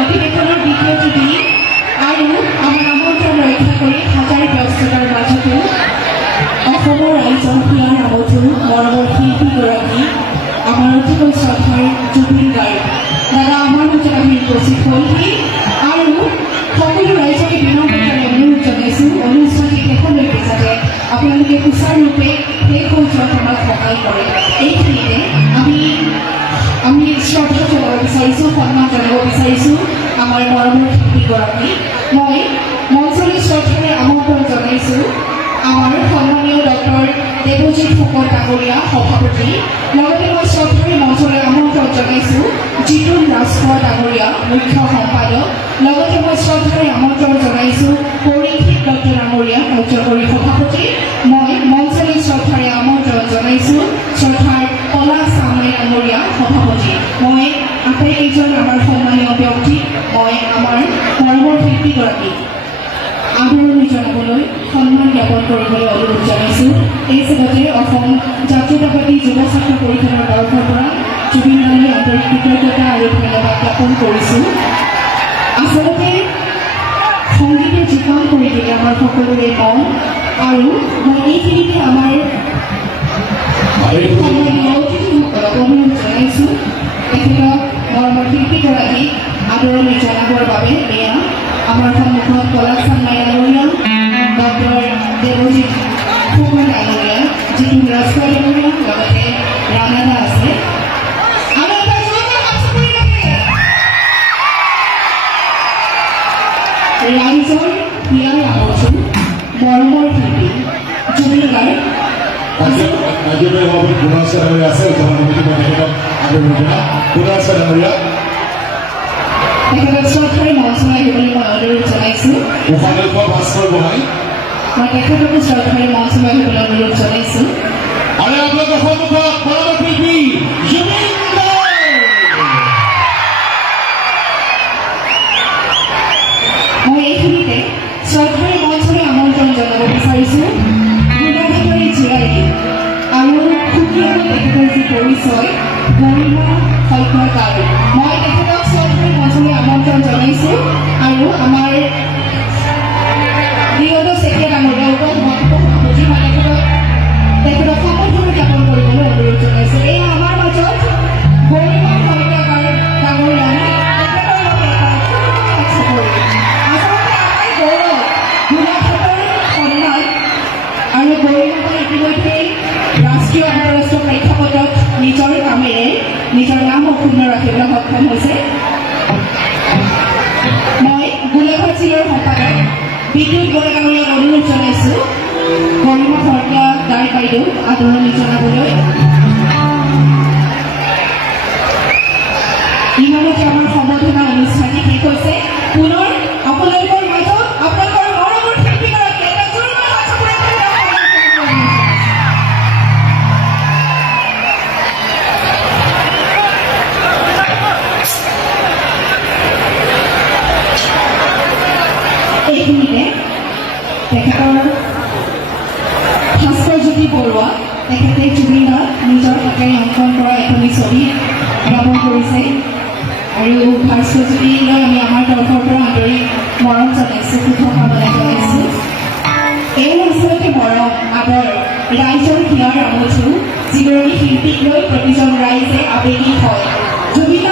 অধিবেশনৰ দ্বিতীয়টো দিন আৰু আমাৰ আমন্ত্ৰণ ৰক্ষা কৰি হাজাৰ ব্যস্ততাৰ মাজতো অসমৰ ৰাইজৰ হিয়াৰ নামতো মৰমৰ শিল্পীগৰাকী আমাৰ অতিকৈ শ্ৰদ্ধাৰ জুবিন গাৰ্গ দাদা আমাৰ মাজত আহি উপস্থিত হ'লহি আৰু সকলো ৰাইজকে বিনম্ৰতাৰে অনুৰোধ জনাইছোঁ অনুষ্ঠানটি শেষলৈকে যাতে আপোনালোকে সুচাৰুৰূপে শেষ হৈ যোৱাত আমাক সহায় কৰে। এইখিনিতে আমি শ্ৰদ্ধা জনাব বিচাৰিছোঁ, সন্মান জনাব বিচাৰিছোঁ আমাৰ মৰমৰ শিল্পীগৰাকী। মই মঞ্চলৈ শ্ৰদ্ধাৰে আমন্ত্ৰণ জনাইছোঁ আমাৰ সন্মানীয় ডক্টৰ দেৱজিৎ ফুকন ডাঙৰীয়া সভাপতি, লগতে মই শ্ৰদ্ধাৰে মঞ্চলৈ আমন্ত্ৰণ জনাইছোঁ জিতুল ৰাজখোৱা ডাঙৰীয়া মুখ্য সম্পাদক, লগতে মই শ্ৰদ্ধাৰে আমন্ত্ৰণ জনাইছোঁ পৰীক্ষিত দত্ত ডাঙৰীয়া কাৰ্যকৰী সভাপতি। মই মঞ্চলৈ শ্ৰদ্ধাৰে আমন্ত্ৰণ জনাইছোঁ শ্ৰদ্ধাৰ পলাশ চামৰাই ডাঙৰীয়া সভাপতি। মই আটাইকেইজন আমাৰ সন্মানীয় ব্যক্তি মই আমাৰ মৰমৰ শিল্পীগৰাকীক আদৰণি জনাবলৈ সন্মান জ্ঞাপন কৰিবলৈ অনুৰোধ জনাইছোঁ। এই চেগতে অসম জাতীয়তাবাদী যুৱ ছাত্ৰ পৰিষদৰ তৰফৰ পৰা জুবিন গাৰ্গলৈ আন্তৰিক কৃতজ্ঞতা আৰু ধন্যবাদ জ্ঞাপন কৰিছোঁ। আচলতে সংগীতে যোগান কৰি দিলে আমাৰ সকলোৰে মন আৰু মই এইখিনিতে আমাৰ সন্মানীয় অতিথিসকলক অনুৰোধ জনাইছোঁ তেখেতক মৰমৰ শিল্পীগৰাকীক আদৰণি জনাবৰ বাবে। এয়া আমাৰ সন্মুখত পলাশ চামৰাই ডাঙৰীয়া, ডক্টৰ দেৱজিৎ ফুকন ডাঙৰীয়া, জিতুল ৰাজখোৱা ডাঙৰীয়া, লগতে ৰাণা আছে। ৰাইজৰ হিয়াৰ আৱৰ্জন মৰমৰ শিল্পী জুবিন গাৰ্গ তেখেতক শ্ৰদ্ধাৰে মঞ্চলৈ আহিবলৈ মই অনুৰোধ জনাইছোঁ। মই তেখেতকো শ্ৰদ্ধাৰে মঞ্চলৈ আহিবলৈ অনুৰোধ জনাইছোঁ। মই এইখিনিতে শ্ৰদ্ধাৰে মঞ্চলৈ আমন্ত্ৰণ জনাব বিচাৰিছোঁ গুণাধিকাৰী জীয়াৰী আৰু সুকীয়াকৈ তেখেতৰ যি পৰিচয় গৰিমা সত্যকাৰ। মই তেখেতক শ্ৰদ্ধাৰে মঞ্চলৈ আমন্ত্ৰণ জনাইছোঁ আৰু আমাৰ প্ৰিয়দ চেতিয়া ডাঙৰীয়া উপসভাপতি মই তেখেতক সমৰ্থন জ্ঞাপন কৰিবলৈ অনুৰোধ জনাইছোঁ। এই আমাৰ মাজত গৰিমা সত্যকাৰ ডাঙৰীয়া তেখেতৰ বাবে আৰু গৰিমাই ইতিমধ্যে ৰাষ্ট্ৰীয় আন্তঃৰাষ্ট্ৰীয় প্ৰেক্ষাপটত নিজৰ কামেৰে নিজৰ নাম অক্ষুণ্ণ ৰাখিবলৈ সক্ষম হৈছে। মই গোলাঘাট জিলাৰ সম্পাদক বিদ্যুৎ বৰা ডাঙৰীয়াক অনুৰোধ জনাইছোঁ গৰিমা শইকীয়া দাই বাইদেউক আদৰণি জনাবলৈ। ইমানতে আমাৰ সম্বৰ্ধনা অনুষ্ঠানটি শেষ হৈছে। পুনৰ আপোনালোকৰ মাজত আপোনালোকৰ মৰমৰ শিল্পীগৰাকী এটা জোৰদাৰ এইখিনিতে তেখেতৰ ভাস্কৰজ্যোতি বৰুৱা তেখেতে জুবিনক নিজৰ হাতেৰে অংকন কৰা এখনি ছবি জ্ঞাপন কৰিছে আৰু ভাস্কৰজ্যোতিলৈ আমি আমাৰ তৰফৰ পৰা আন্তৰিক মৰম জনাইছোঁ, শুভকামনা জনাইছোঁ। এই আচলতে মৰম আদৰ ৰাইজৰ হিয়াৰ আমঠু যিগৰাকী শিল্পীক লৈ প্ৰতিজন ৰাইজে আৱেগিক হয়। জুবিন